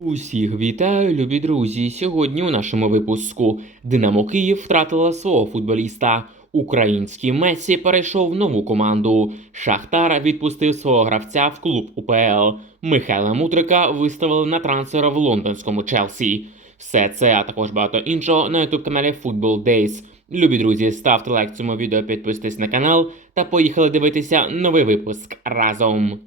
Усіх вітаю, любі друзі. Сьогодні у нашому випуску Динамо Київ втратила свого футболіста. Український Месі перейшов в нову команду. Шахтар відпустив свого гравця в клуб УПЛ. Михайла Мутрика виставили на трансфер в лондонському Челсі. Все це, а також багато іншого на youtube каналі Football Days. Любі друзі, ставте лайк цьому відео, підписуйтесь на канал та поїхали дивитися новий випуск разом.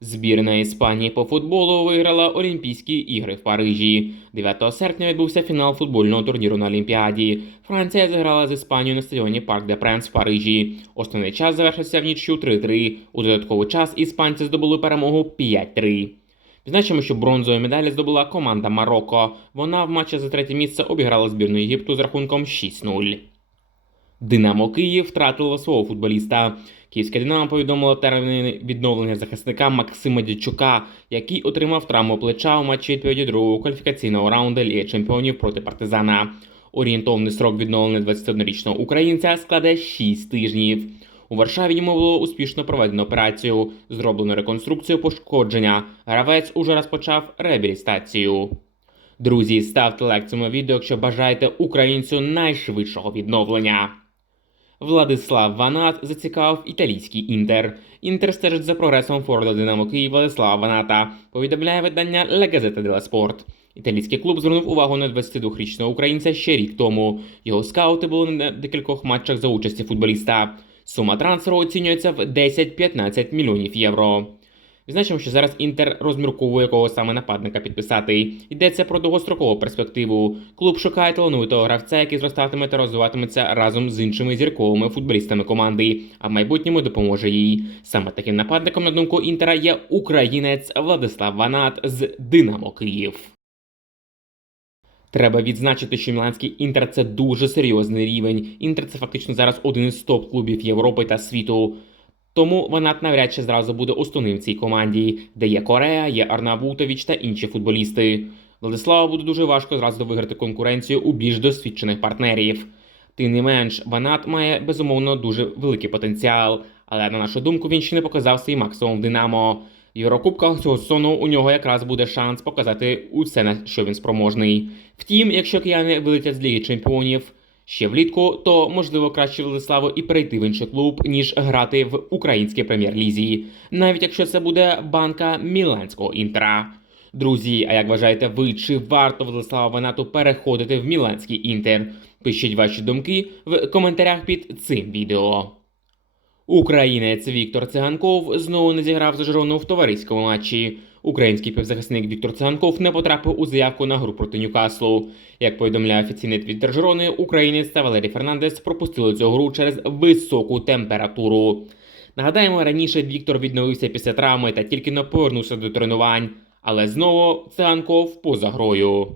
Збірна Іспанії по футболу виграла Олімпійські ігри в Парижі. 9 серпня відбувся фінал футбольного турніру на Олімпіаді. Франція зіграла з Іспанією на стадіоні Парк де Пренс в Парижі. Основний час завершився в нічю 3-3. У додатковий час іспанці здобули перемогу 5-3. Відзначимо, що бронзові медалі здобула команда Марокко. Вона в матчі за третє місце обіграла збірну Єгипту з рахунком 6-0. Динамо Київ втратило свого футболіста. Київське Динамо повідомило терміни відновлення захисника Максима Дячука, який отримав травму плеча у матчі відповіді другого кваліфікаційного раунду Ліги Чемпіонів проти партизана. Орієнтовний срок відновлення 21-річного українця складе 6 тижнів. У Варшаві йому було успішно проведено операцію, зроблено реконструкцію пошкодження. Гравець уже розпочав реабілітацію. Друзі, ставте лайк цьому відео, якщо бажаєте українцю найшвидшого відновлення. Владислав Ванат зацікавив італійський інтер. Інтер стежить за прогресом форда Динамо Київ Владислава Ваната. Повідомляє видання La Gazzetta dello Sport. Італійський клуб звернув увагу на 22-річного українця ще рік тому. Його скаути були на декількох матчах за участі футболіста. Сума трансферу оцінюється в 10-15 мільйонів євро. Відзначимо, що зараз Інтер розмірковує якого саме нападника підписати. Йдеться про довгострокову перспективу. Клуб шукає талановитого гравця, який зростатиме та розвиватиметься разом з іншими зірковими футболістами команди, а в майбутньому допоможе їй. Саме таким нападником, на думку Інтера, є українець Владислав Ванат з Динамо Київ. Треба відзначити, що міланський інтер це дуже серйозний рівень. Інтер це фактично зараз один із топ-клубів Європи та світу. Тому Ванат навряд чи зразу буде основним цій команді, де є Корея, є Арнавутович та інші футболісти. Владиславу буде дуже важко зразу виграти конкуренцію у більш досвідчених партнерів. Тим не менш, Ванат має безумовно дуже великий потенціал, але на нашу думку він ще не показав свій максимум в Динамо. В Єврокубках цього сезону у нього якраз буде шанс показати усе, на що він спроможний. Втім, якщо кияни вилетять з Ліги Чемпіонів ще влітку, то можливо краще Владиславу і перейти в інший клуб, ніж грати в українській прем'єр-лізі, навіть якщо це буде банка Міланського інтера. Друзі, а як вважаєте ви, чи варто Владислава Ванату переходити в Міланський інтер? Пишіть ваші думки в коментарях під цим відео. Українець Віктор Циганков знову не зіграв за Жирону в товариському матчі. Український півзахисник Віктор Циганков не потрапив у заявку на гру проти Ньюкаслу. Як повідомляє офіційний твіттер Жирони, українець та Валерій Фернандес пропустили цю гру через високу температуру. Нагадаємо, раніше Віктор відновився після травми та тільки не повернувся до тренувань, але знову Циганков поза грою.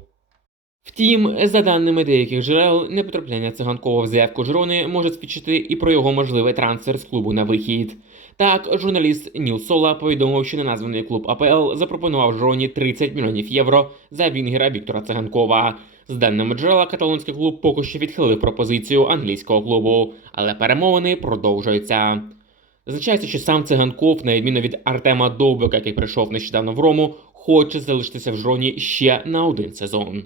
Втім, за даними деяких джерел, непотрапляння циганкова в заявку Жирони може свідчити і про його можливий трансфер з клубу на вихід. Так, журналіст Ніл Сола повідомив, що неназваний клуб АПЛ запропонував Жироні 30 мільйонів євро за Вінгера Віктора Циганкова. З даними джерела, каталонський клуб поки що відхилив пропозицію англійського клубу, але перемовини продовжуються. Зазначається, що сам циганков, на відміну від Артема Довбика, який прийшов нещодавно в Рому, хоче залишитися в Жироні ще на один сезон.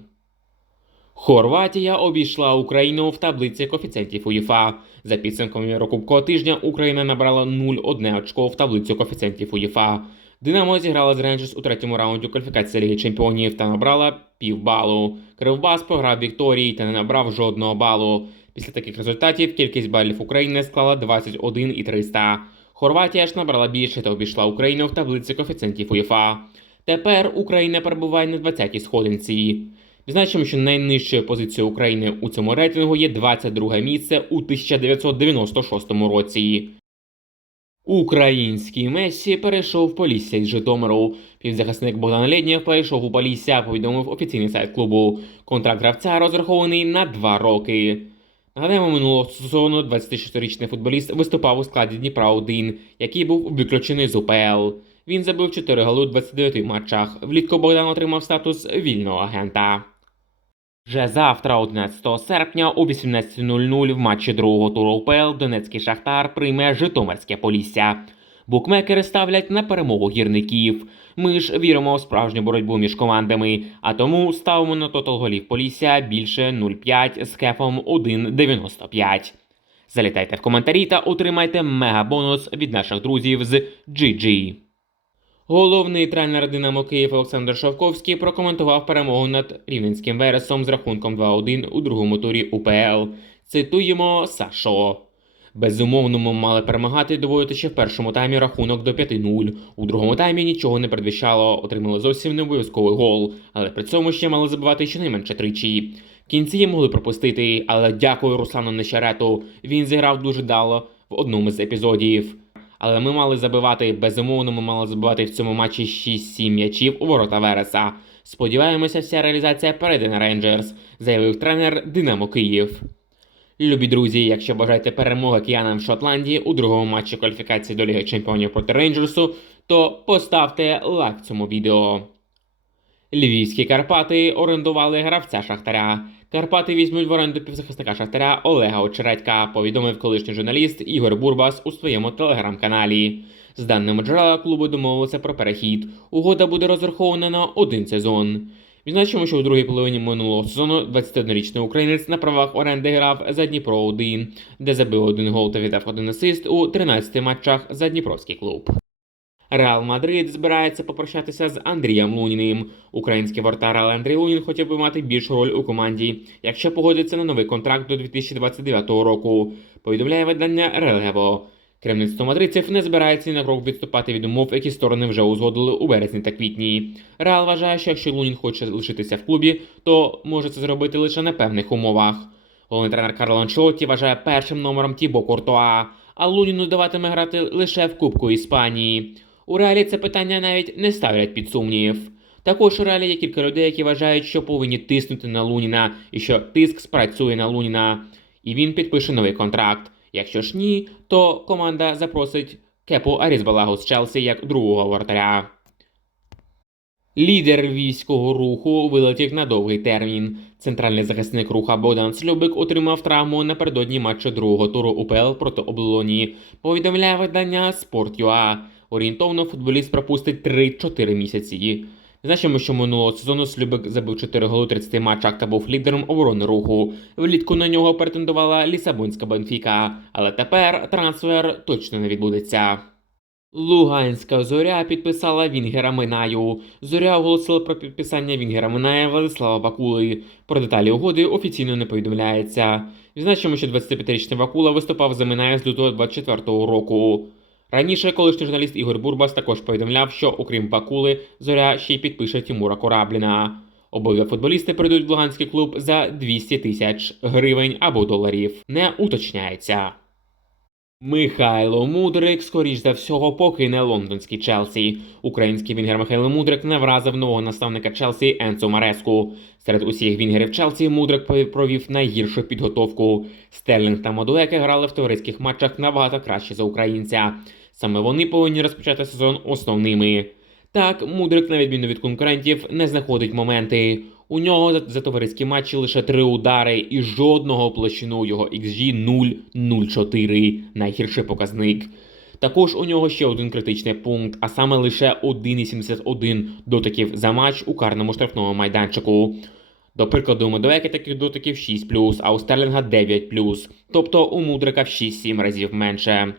Хорватія обійшла Україну в таблиці коефіцієнтів УЄФА. За підсумками Єврокубкового тижня Україна набрала 0-1 очко в таблицю коефіцієнтів УЄФА. Динамо зіграла з Рейнджерс у третьому раунді кваліфікації Ліги Чемпіонів та набрала півбалу. Кривбас програв Вікторії та не набрав жодного балу. Після таких результатів кількість балів України склала 21 і 300. Хорватія ж набрала більше та обійшла Україну в таблиці коефіцієнтів УЄФА. Тепер Україна перебуває на 20-й сходинці. Відзначимо, що найнижчою позицією України у цьому рейтингу є 22 місце у 1996 році. Український Месі перейшов Полісся із Житомиру. Півзахисник Богдан Лєднєв перейшов у Полісся, повідомив офіційний сайт клубу. Контракт гравця розрахований на два роки. Нагадаємо, минулого сезону 26-річний футболіст виступав у складі Дніпра 1 який був виключений з УПЛ. Він забив 4 голи у 29 матчах. Влітку Богдан отримав статус вільного агента. Вже завтра, 11 серпня, о 18.00 в матчі другого туру УПЛ Донецький Шахтар прийме Житомирське Полісся. Букмекери ставлять на перемогу гірників. Ми ж віримо в справжню боротьбу між командами, а тому ставимо на тотал голів Полісся більше 0,5 з кефом 1,95. Залітайте в коментарі та отримайте мегабонус від наших друзів з GG. Головний тренер Динамо Київ Олександр Шовковський прокоментував перемогу над Рівненським Вересом з рахунком 2-1 у другому турі УПЛ. Цитуємо Сашо. Безумовно, ми мали перемагати, доводити ще в першому таймі рахунок до 5-0. У другому таймі нічого не передвищало, отримали зовсім не обов'язковий гол, але при цьому ще мали забивати щонайменше тричі. Кінці могли пропустити, але дякую Руслану Нещерету. Він зіграв дуже дало в одному з епізодів. Але ми мали забивати, безумовно, ми мали забивати в цьому матчі 6-7 м'ячів у ворота Вереса. Сподіваємося, вся реалізація перейде на Рейнджерс, заявив тренер Динамо Київ. Любі друзі, якщо бажаєте перемоги киянам в Шотландії у другому матчі кваліфікації до Ліги Чемпіонів проти Рейнджерсу, то поставте лайк цьому відео. Львівські Карпати орендували гравця Шахтаря. Карпати візьмуть в оренду півзахисника Шахтаря Олега Очередька, повідомив колишній журналіст Ігор Бурбас у своєму телеграм-каналі. З даними джерела клубу домовилися про перехід. Угода буде розрахована на один сезон. Відзначимо, що у другій половині минулого сезону 21-річний українець на правах оренди грав за Дніпро 1, де забив один гол та віддав один асист у 13 матчах за Дніпровський клуб. Реал Мадрид збирається попрощатися з Андрієм Луніним. Український вратар Андрій Лунін хотів би мати більшу роль у команді, якщо погодиться на новий контракт до 2029 року. Повідомляє видання Релево. Керівництво мадридців не збирається ні на крок відступати від умов, які сторони вже узгодили у березні та квітні. Реал вважає, що якщо Лунін хоче лишитися в клубі, то може це зробити лише на певних умовах. Головний тренер Карло Анчелотті вважає першим номером Тібо Куртуа, а Луніну даватиме грати лише в Кубку Іспанії. У реалі це питання навіть не ставлять під сумнів. Також у реалі є кілька людей, які вважають, що повинні тиснути на Луніна і що тиск спрацює на Луніна, і він підпише новий контракт. Якщо ж ні, то команда запросить Кепу Арізбалагу з Челсі як другого вратаря. Лідер львівського руху вилетів на довгий термін. Центральний захисник руха Богдан Слюбик отримав травму напередодні матчу другого туру УПЛ проти Облоні. Повідомляє видання Sport.ua. Орієнтовно футболіст пропустить 3-4 місяці. Значимо, що минулого сезону Слюбик забив 4 голи у 30 матчах та був лідером оборони руху. Влітку на нього претендувала Лісабонська Бенфіка, але тепер трансфер точно не відбудеться. Луганська зоря підписала Вінгера Минаю. Зоря оголосила про підписання Вінгера Миная Владислава Бакули. Про деталі угоди офіційно не повідомляється. Відзначимо, що 25-річний Бакула виступав за Миная з лютого 24-го року. Раніше колишній журналіст Ігор Бурбас також повідомляв, що окрім Бакули, зоря ще й підпише Тімура Корабліна. Обидва футболісти прийдуть в Луганський клуб за 200 тисяч гривень або доларів. Не уточняється. Михайло Мудрик, скоріш за всього, покине лондонський Челсі. Український вінгер Михайло Мудрик не вразив нового наставника Челсі Енцо Мареску. Серед усіх вінгерів Челсі Мудрик провів найгіршу підготовку. Стерлінг та Мадуеке грали в товариських матчах набагато краще за українця. Саме вони повинні розпочати сезон основними. Так, Мудрик, на відміну від конкурентів, не знаходить моменти. У нього за, товариські матчі лише три удари і жодного площину його XG 0,04. Найгірший показник. Також у нього ще один критичний пункт, а саме лише 1,71 дотиків за матч у карному штрафному майданчику. До прикладу, у Медовеки таких дотиків 6 а у Стерлінга 9 тобто у Мудрика в 6-7 разів менше.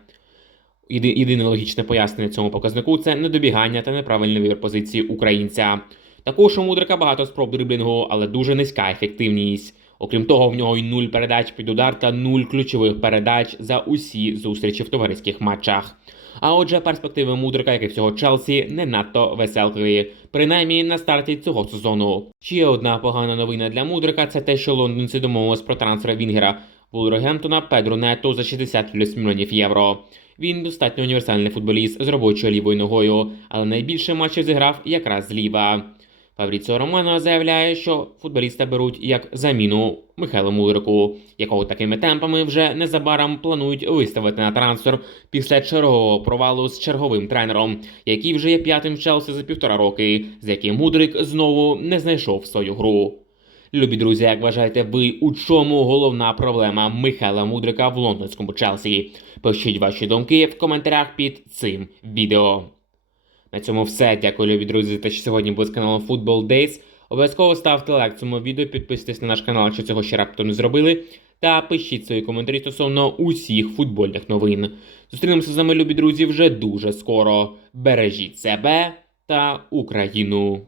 Єди- Єдине логічне пояснення цьому показнику це недобігання та неправильний вибір позиції українця. Також у Мудрика багато спроб дриблінгу, але дуже низька ефективність. Окрім того, в нього й нуль передач під удар та нуль ключових передач за усі зустрічі в товариських матчах. А отже, перспективи Мудрика, як і всього Челсі, не надто веселкові, принаймні на старті цього сезону. Ще одна погана новина для Мудрика це те, що лондонці домовились про трансфер Вінгера Вулвергемптона Педру Нету за 60 плюс мільйонів євро. Він достатньо універсальний футболіст з робочою лівою ногою, але найбільше матчів зіграв якраз зліва. Фабріціо Романо заявляє, що футболіста беруть як заміну Михайлу Мудрику, якого такими темпами вже незабаром планують виставити на трансфер після чергового провалу з черговим тренером, який вже є п'ятим в Челсі за півтора роки, з яким Мудрик знову не знайшов свою гру. Любі друзі, як вважаєте ви, у чому головна проблема Михайла Мудрика в лондонському Челсі? Пишіть ваші думки в коментарях під цим відео. На цьому все. Дякую, любі друзі, те, що сьогодні були з каналом Football Days. Обов'язково ставте лайк цьому відео, підписуйтесь на наш канал, якщо цього ще раптом не зробили. Та пишіть свої коментарі стосовно усіх футбольних новин. Зустрінемося з вами, любі друзі, вже дуже скоро. Бережіть себе та Україну.